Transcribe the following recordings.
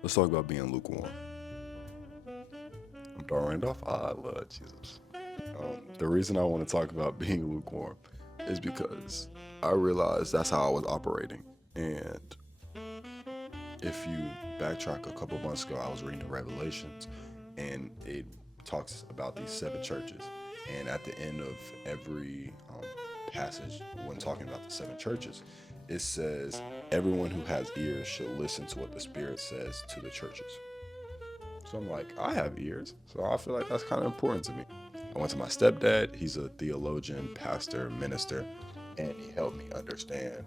Let's talk about being lukewarm. I'm Dar Randolph. I love Jesus. The reason I want to talk about being lukewarm is because I realized that's how I was operating. And if you backtrack a couple months ago, I was reading the Revelations, and it talks about these seven churches. And at the end of every passage, when talking about the seven churches, it says, everyone who has ears should listen to what the Spirit says to the churches. So I'm like, I have ears. So I feel like that's kind of important to me. I went to my stepdad. He's a theologian, pastor, minister, and he helped me understand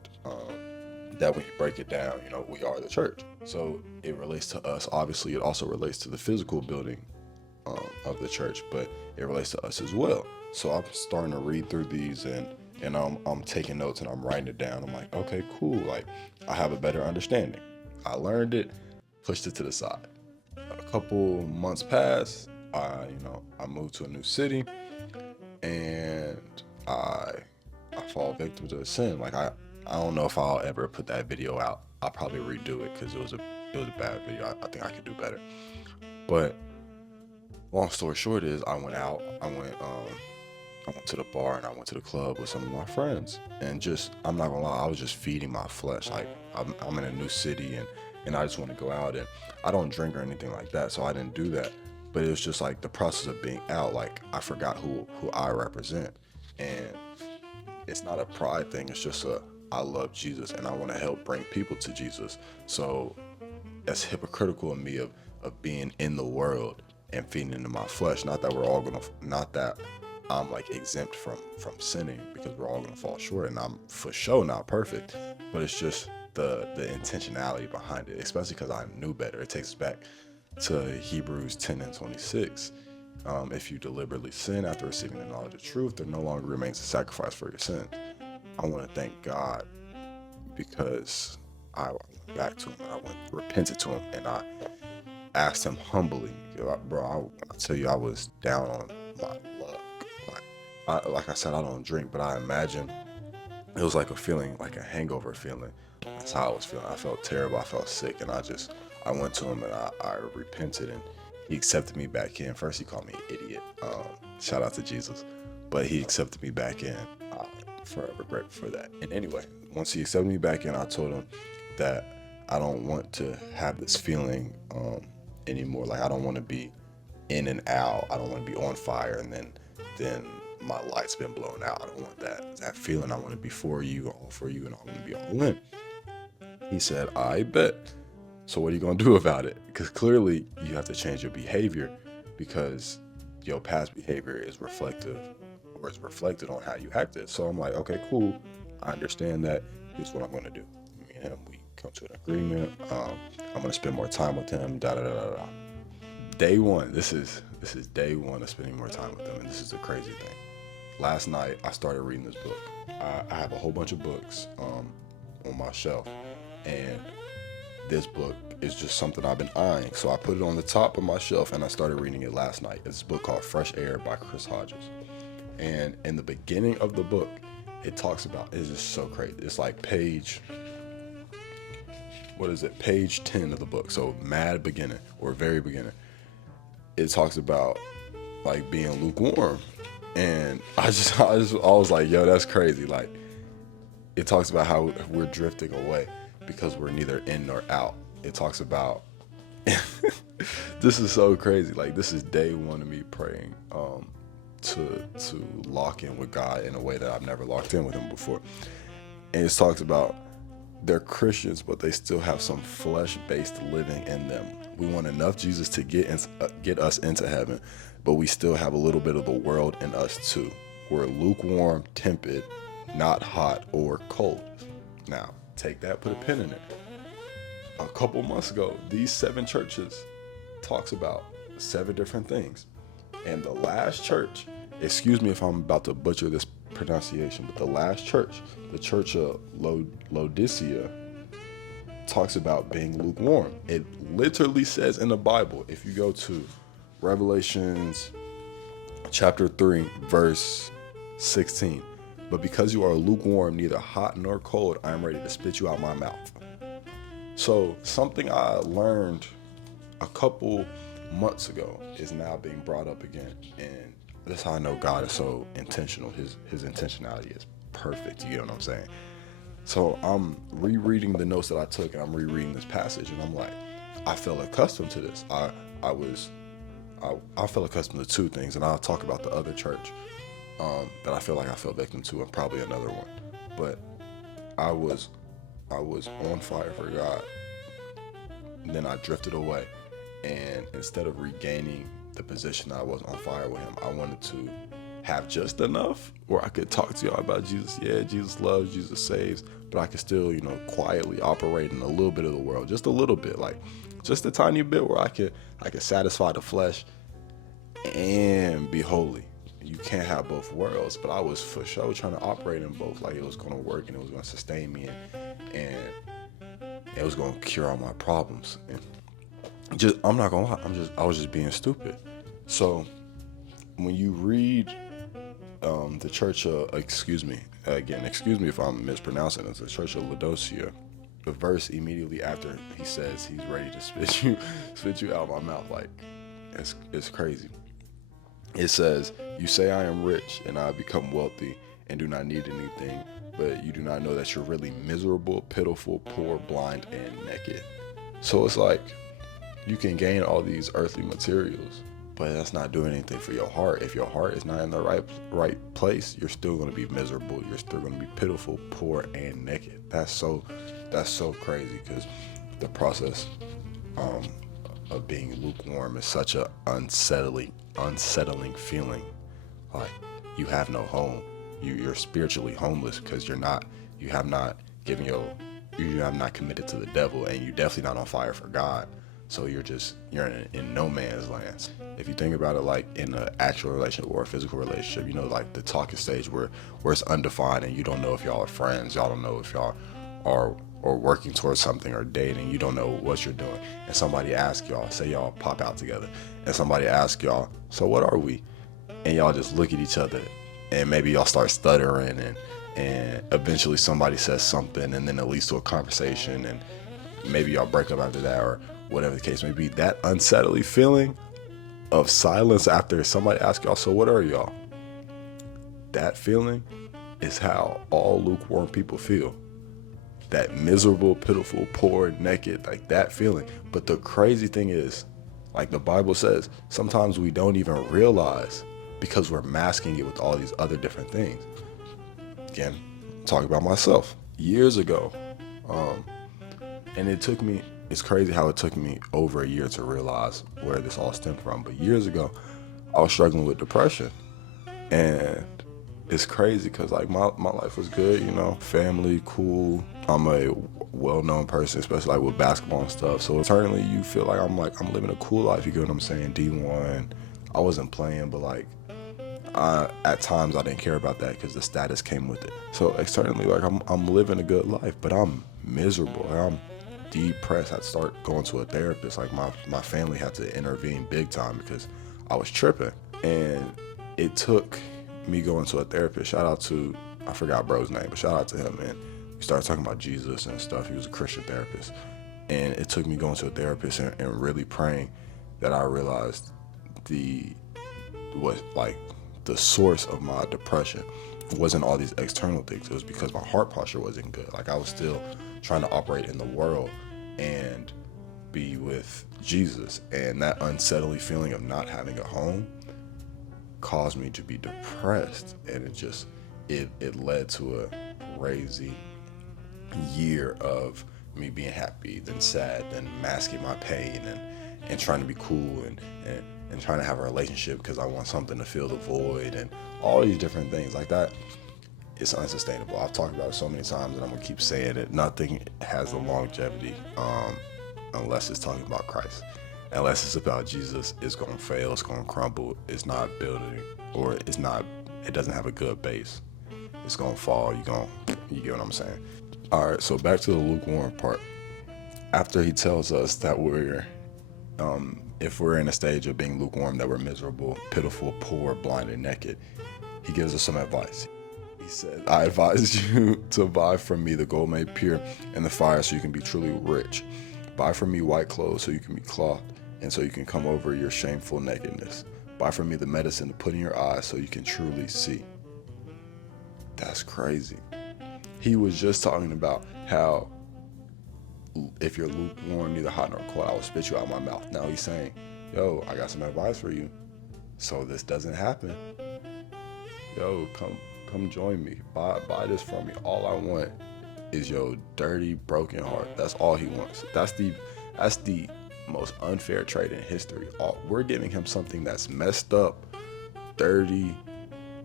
that when you break it down, we are the church. So it relates to us. Obviously, it also relates to the physical building of the church, but it relates to us as well. So I'm starting to read through these and I'm taking notes and I'm writing it down. I'm like, okay, cool. Like I have a better understanding. I learned it, pushed it to the side. A couple months passed. I moved to a new city, and I I fall victim to a sin. Like I don't know if I'll ever put that video out. I'll probably redo it because it was a bad video. I think I could do better. But long story short is I went out. I went to the bar and I went to the club with some of my friends, and just I'm not gonna lie, I was just feeding my flesh. Like I'm in a new city and I just want to go out, and I don't drink or anything like that, so I didn't do that. But it was just like the process of being out. Like I forgot who I represent, and it's not a pride thing. It's just a I love Jesus and I want to help bring people to Jesus. So that's hypocritical of me of being in the world and feeding into my flesh. Not that we're all gonna, not that I'm like exempt from sinning, because we're all gonna fall short, and I'm for sure not perfect. But it's just the intentionality behind it, especially because I knew better. It takes us back to Hebrews 10 and 26. If you deliberately sin after receiving the knowledge of truth, there no longer remains a sacrifice for your sins. I want to thank God because I went back to him and I went repented to him and I asked him humbly, bro. I tell you, I was down on my luck. Like I said, I don't drink, but I imagine it was like a feeling, like a hangover feeling. That's how I was feeling. I felt terrible. I felt sick, and I went to him and I repented, and he accepted me back in. First, he called me an idiot. Shout out to Jesus, but he accepted me back in. I'm forever grateful for that. And anyway, once he accepted me back in, I told him that I don't want to have this feeling anymore. Like I don't want to be in and out. I don't want to be on fire and then my light's been blown out. I don't want that feeling. I want to be for you, all for you, and I want to be all in. He said, I bet. So what are you gonna do about it? Because clearly you have to change your behavior, because your past behavior is reflective, or is reflected on how you acted. So I'm like, okay, cool. I understand that. Here's what I'm gonna do. Me and him, we come to an agreement. I'm gonna spend more time with him. Da da da da da. Day one. This is day one of spending more time with him, and this is the crazy thing. Last night I started reading this book. I have a whole bunch of books on my shelf, and this book is just something I've been eyeing. So I put it on the top of my shelf and I started reading it last night. It's a book called Fresh Air by Chris Hodges. And in the beginning of the book, it talks about, it's just so crazy. It's like page 10 of the book. So mad beginning, or very beginning. It talks about like being lukewarm. And I was like, yo, that's crazy. Like it talks about how we're drifting away because we're neither in nor out. It talks about this is so crazy. Like this is day one of me praying to lock in with God in a way that I've never locked in with him before. And it talks about they're Christians, but they still have some flesh-based living in them. We want enough Jesus to get us into heaven, but we still have a little bit of the world in us too. We're lukewarm, tepid, not hot or cold. Now, take that, put a pin in it. A couple months ago, these seven churches talks about seven different things. And the last church, excuse me if I'm about to butcher this pronunciation, but the last church, the church of Laodicea, talks about being lukewarm. It literally says in the Bible, if you go to Revelations chapter 3, verse 16, but because you are lukewarm, neither hot nor cold, I am ready to spit you out my mouth. So something I learned a couple months ago is now being brought up again. And that's how I know God is so intentional. His intentionality is perfect. You get what I'm saying? So I'm rereading the notes that I took, and I'm rereading this passage, and I'm like, I felt accustomed to this. I felt accustomed to two things, and I'll talk about the other church that I feel like I fell victim to, and probably another one. But I was on fire for God, and then I drifted away, and instead of regaining the position I was on fire with Him, I wanted to have just enough where I could talk to y'all about Jesus. Yeah, Jesus loves, Jesus saves, but I could still, quietly operate in a little bit of the world, just a little bit, like just a tiny bit where I could satisfy the flesh and be holy. You can't have both worlds, but I was for sure trying to operate in both, like it was going to work and it was going to sustain me, and it was going to cure all my problems. And just, I'm not going to lie, I was just being stupid. So when you read the church of, excuse me if I'm mispronouncing it, the church of Laodicea, the verse immediately after he says he's ready to spit you out of my mouth, like it's crazy. It says, "You say I am rich and I have become wealthy and do not need anything, but you do not know that you're really miserable, pitiful, poor, blind, and naked." So it's like you can gain all these earthly materials, but that's not doing anything for your heart. If your heart is not in the right place, you're still going to be miserable. You're still going to be pitiful, poor, and naked. That's so crazy, because the process of being lukewarm is such a unsettling feeling. Like you have no home. You're spiritually homeless because you have not committed to the devil, and you're definitely not on fire for God. So you're in no man's land. If you think about it, like in an actual relationship or a physical relationship, like the talking stage where it's undefined and you don't know if y'all are friends, y'all don't know if y'all are or working towards something or dating, you don't know what you're doing. And somebody asks y'all, say y'all pop out together, and somebody asks y'all, so what are we? And y'all just look at each other, and maybe y'all start stuttering, and eventually somebody says something, and then it leads to a conversation, and maybe y'all break up after that, or whatever the case may be. That unsettling feeling of silence after somebody asks y'all, so what are y'all? That feeling is how all lukewarm people feel. That miserable, pitiful, poor, naked, like that feeling. But the crazy thing is, like the Bible says, sometimes we don't even realize because we're masking it with all these other different things. Again, talk about myself. Years ago, and it's crazy how it took me over a year to realize where this all stemmed from. But years ago, I was struggling with depression. And it's crazy because like my life was good, family, cool. I'm a well-known person, especially like with basketball and stuff. So internally you feel like I'm living a cool life. You get what I'm saying? D1. I wasn't playing, but like at times I didn't care about that because the status came with it. So externally, like I'm living a good life, but I'm miserable. I'm depressed. I had to start going to a therapist. Like my family had to intervene big time because I was tripping. And it took me going to a therapist. Shout out to, I forgot bro's name, but shout out to him, man. We started talking about Jesus and stuff. He was a Christian therapist. And it took me going to a therapist and really praying that I realized the source of my depression wasn't all these external things. It was because my heart posture wasn't good. Like I was still trying to operate in the world and be with Jesus. And that unsettling feeling of not having a home caused me to be depressed, and it led to a crazy year of me being happy, then sad, then masking my pain, and trying to be cool and trying to have a relationship because I want something to fill the void, and all these different things like that. It's unsustainable. I've talked about it so many times, and I'm gonna keep saying it. Nothing has the longevity unless it's talking about Christ. Unless it's about Jesus, it's going to fail, it's going to crumble, it's not building, or it doesn't have a good base. It's going to fall, you get what I'm saying? All right, so back to the lukewarm part. After he tells us that if we're in a stage of being lukewarm, that we're miserable, pitiful, poor, blind, and naked, he gives us some advice. He said, I advise you to buy from me the gold made pure in the fire so you can be truly rich. Buy from me white clothes so you can be clothed, and so you can come over your shameful nakedness. Buy from me the medicine to put in your eyes so you can truly see. That's crazy. He was just talking about how if you're lukewarm, neither hot nor cold, I will spit you out of my mouth. Now he's saying, yo, I got some advice for you so this doesn't happen. Yo, come join me. Buy this from me. All I want is your dirty, broken heart. That's all he wants. That's the most unfair trade in history. We're giving him something that's messed up, dirty,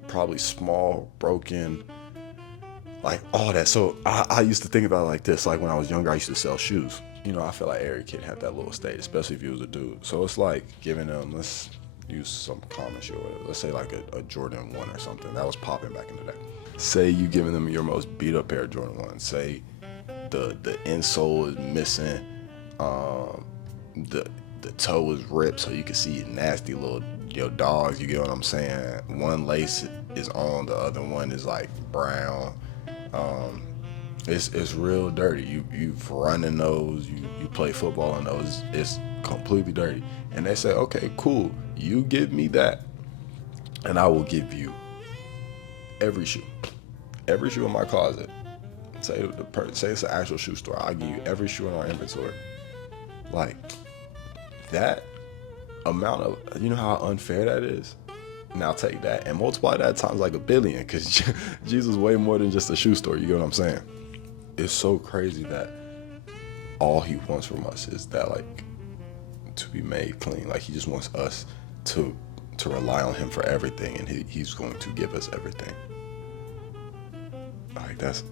probably small, broken, like all that. So I used to think about it like this. Like when I was younger, I used to sell shoes. I feel like every kid had that little stage, especially if you was a dude. So it's like giving them, let's use some common shoe, let's say like a Jordan 1 or something. That was popping back in the day. Say you giving them your most beat up pair of Jordan 1s. Say the insole is missing, the toe is ripped so you can see nasty little dogs, you get what I'm saying? One lace is on, the other one is like brown. It's real dirty. You've run in those, you play football in those, it's completely dirty. And they say, okay, cool, you give me that and I will give you every shoe in my closet. Say it's an actual shoe store, I'll give you every shoe in our inventory. Like that amount of, you know how unfair that is? Now take that and multiply that times like 1 billion, because Jesus is way more than just a shoe store. You get what I'm saying? It's so crazy that all he wants from us is that, like, to be made clean. Like, he just wants us to rely on him for everything, and he's going to give us everything. Like, it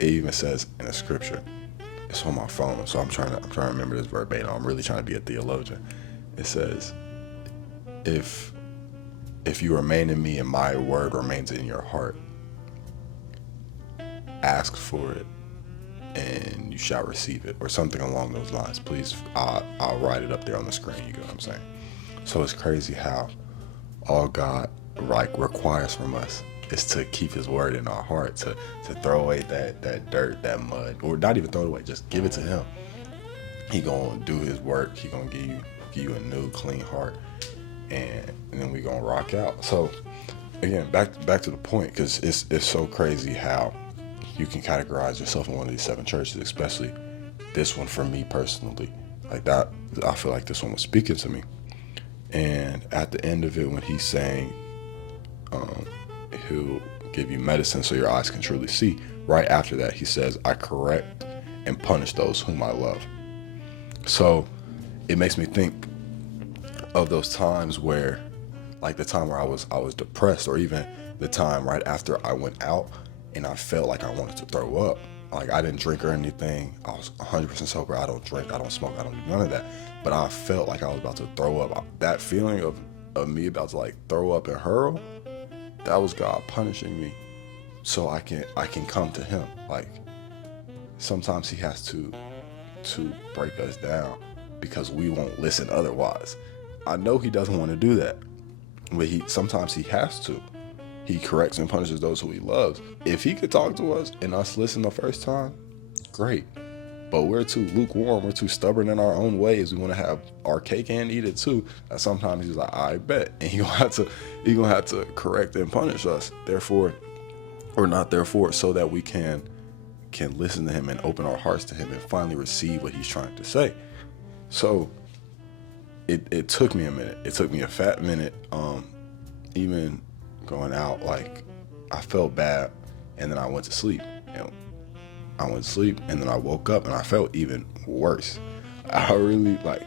even says in the scripture. It's on my phone, so I'm trying to remember this verbatim. I'm really trying to be a theologian. It says, if you remain in me and my word remains in your heart, ask for it and you shall receive it, or something along those lines. Please, I'll write it up there on the screen. You get what I'm saying? So it's crazy how all God requires from us is to keep his word in our heart, to throw away that dirt, that mud, or not even throw it away, just give it to him. He gonna do his work. He gonna give you a new clean heart, and then we gonna rock out. So again, back to the point, because it's so crazy how you can categorize yourself in one of these 7 churches, especially this one. For me personally, like that, I feel like this one was speaking to me. And at the end of it, when he's saying he'll give you medicine so your eyes can truly see, right after that he says, I correct and punish those whom I love. So it makes me think of those times where, like the time where I was depressed, or even the time right after I went out and I felt like I wanted to throw up. Like, I didn't drink or anything. I was 100% sober. I don't drink, I don't smoke, I don't do none of that. But I felt like I was about to throw up. That feeling of me about to like throw up and hurl, that was God punishing me so I can come to him. Like, sometimes he has to break us down because we won't listen otherwise. I know he doesn't want to do that, but sometimes he has to. He corrects and punishes those who he loves. If he could talk to us and us listen the first time, great. But we're too lukewarm. We're too stubborn in our own ways. We want to have our cake and eat it too. And sometimes he's like, I bet. And he's gonna have to correct and punish us. So that we can listen to him and open our hearts to him and finally receive what he's trying to say. So it took me a minute. It took me a fat minute. Even going out, like, I felt bad, and then I went to sleep. And then I woke up and I felt even worse. I really felt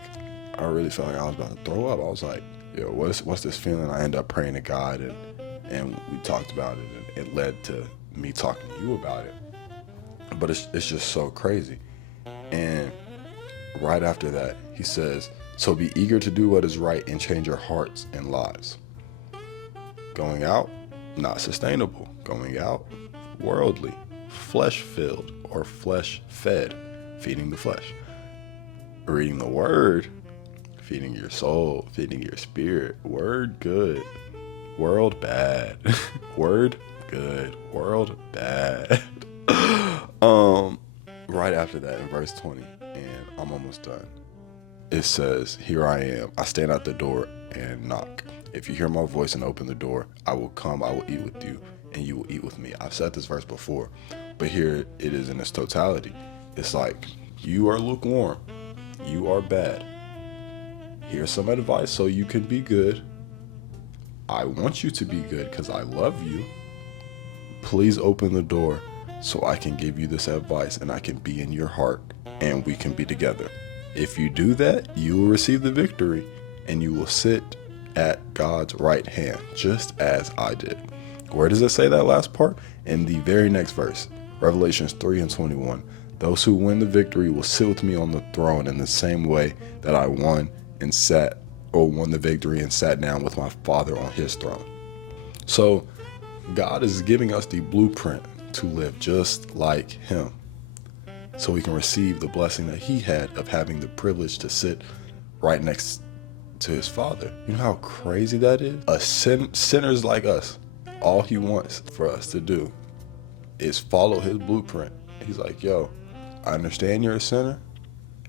like I was about to throw up. I was like, yo, what's this feeling? I ended up praying to God, and we talked about it, and it led to me talking to you about it. But it's just so crazy. And right after that, he says, so be eager to do what is right and change your hearts and lives. Going out, not sustainable. Going out, worldly, flesh-filled or flesh-fed, feeding the flesh. Reading the word, feeding your soul, feeding your spirit. Word good, world bad. Word good, world bad. Right after that, in verse 20, and I'm almost done. it says, "Here I am. I stand at the door and knock. If you hear my voice and open the door, I will come, I will eat with you, and you will eat with me." I've said this verse before, but here it is in its totality. It's like, you are lukewarm. You are bad. Here's some advice so you can be good. I want you to be good because I love you. Please open the door so I can give you this advice and I can be in your heart and we can be together. If you do that, you will receive the victory and you will sit at God's right hand, just as I did. Where does it say that last part? In the very next verse, Revelations 3:21. Those who win the victory will sit with me on the throne in the same way that I won the victory and sat down with my Father on his throne. So God is giving us the blueprint to live just like him, so we can receive the blessing that he had of having the privilege to sit right next to his Father. You know how crazy that is? Sinners like us, all he wants for us to do is follow his blueprint. He's like, yo, I understand you're a sinner.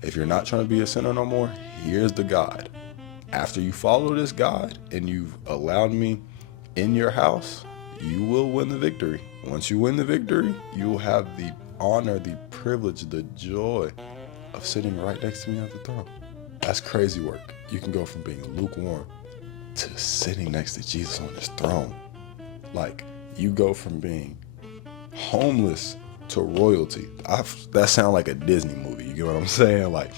If you're not trying to be a sinner no more, here's the guide. After you follow this guide and you've allowed me in your house, you will win the victory. Once you win the victory, you will have the honor, the privilege, the joy of sitting right next to me at the throne. That's crazy work. You can go from being lukewarm to sitting next to Jesus on his throne. Like, you go from being homeless to royalty. That sounds like a Disney movie. You get what I'm saying? Like,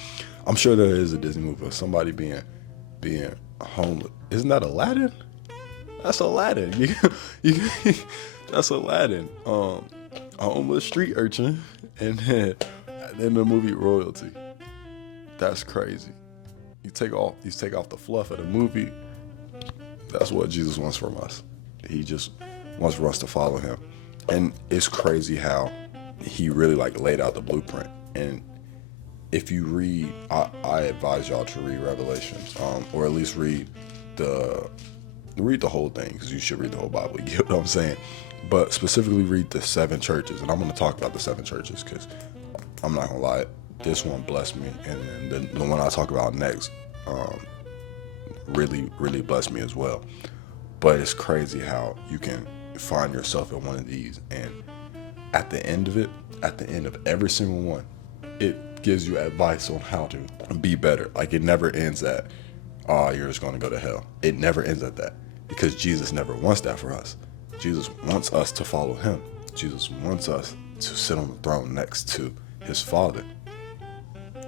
I'm sure there is a Disney movie of somebody being homeless. Isn't that Aladdin? That's Aladdin. That's Aladdin. A homeless street urchin, and then the movie royalty. That's crazy. You take off the fluff of the movie. That's what Jesus wants from us. He just wants for us to follow him. And it's crazy how he really laid out the blueprint. And if you read, I advise y'all to read Revelations, or at least read the whole thing, because you should read the whole Bible. You get what I'm saying? But specifically read the 7 churches. And I'm going to talk about the 7 churches because I'm not going to lie, this one blessed me. And then the one I talk about next really, really blessed me as well. But it's crazy how you can find yourself in one of these, and at the end of every single one, it gives you advice on how to be better. Like, it never ends at, oh, you're just going to go to hell. It never ends at that, because Jesus never wants that for us. Jesus wants us to follow him. Jesus wants us to sit on the throne next to his Father.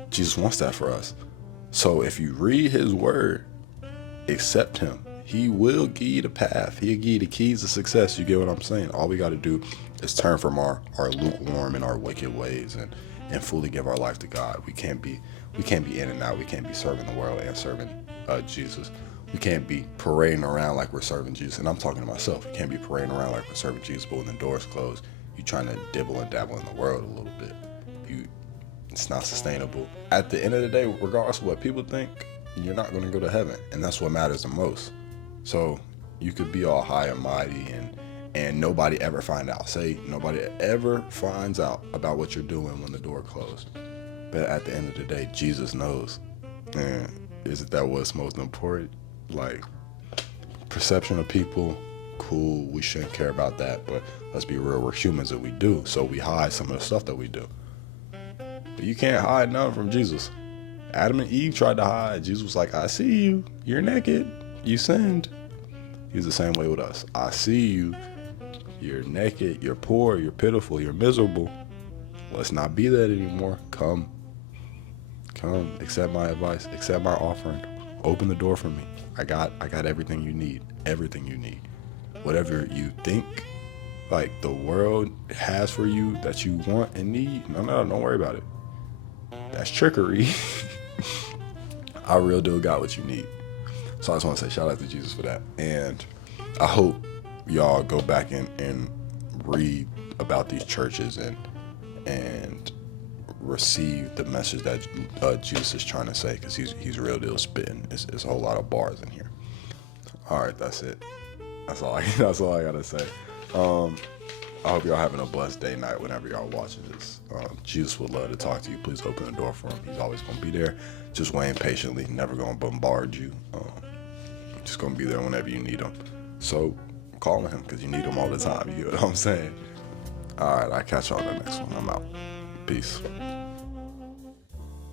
Jesus wants that for us. So if you read his word, accept him, he will give you the path. He'll give you the keys to success. You get what I'm saying? All we got to do is turn from our lukewarm and our wicked ways and fully give our life to God. We can't be in and out. We can't be serving the world and serving Jesus. We can't be parading around like we're serving Jesus. And I'm talking to myself. We can't be parading around like we're serving Jesus, but when the door's closed, you're trying to dibble and dabble in the world a little bit. It's not sustainable. At the end of the day, regardless of what people think, you're not going to go to heaven. And that's what matters the most. So you could be all high and mighty and nobody ever find out. Say nobody ever finds out about what you're doing when the door closed. But at the end of the day, Jesus knows. And isn't that what's most important? Like, perception of people, cool, we shouldn't care about that. But let's be real, we're humans and we do. So we hide some of the stuff that we do. But you can't hide nothing from Jesus. Adam and Eve tried to hide. Jesus was like, I see you. You're naked. You sinned. He's the same way with us. I see you. You're naked. You're poor. You're pitiful. You're miserable. Let's not be that anymore. Come. Accept my advice. Accept my offering. Open the door for me. I got everything you need. Everything you need. Whatever you think like the world has for you that you want and need, no, don't worry about it. That's trickery. I real deal got what you need. So I just want to say shout out to Jesus for that. And I hope y'all go back and read about these churches and receive the message that Jesus is trying to say, because he's real deal spitting. It's a whole lot of bars in here. All right, that's it. That's all I gotta say. I I hope y'all having a blessed day, night, whenever y'all watching this. Jesus would love to talk to you. Please open the door for him. He's always going to be there. Just waiting patiently, never going to bombard you. Just going to be there whenever you need him. So call him because you need him all the time. You know what I'm saying? All right, I'll catch y'all on the next one. I'm out. Peace.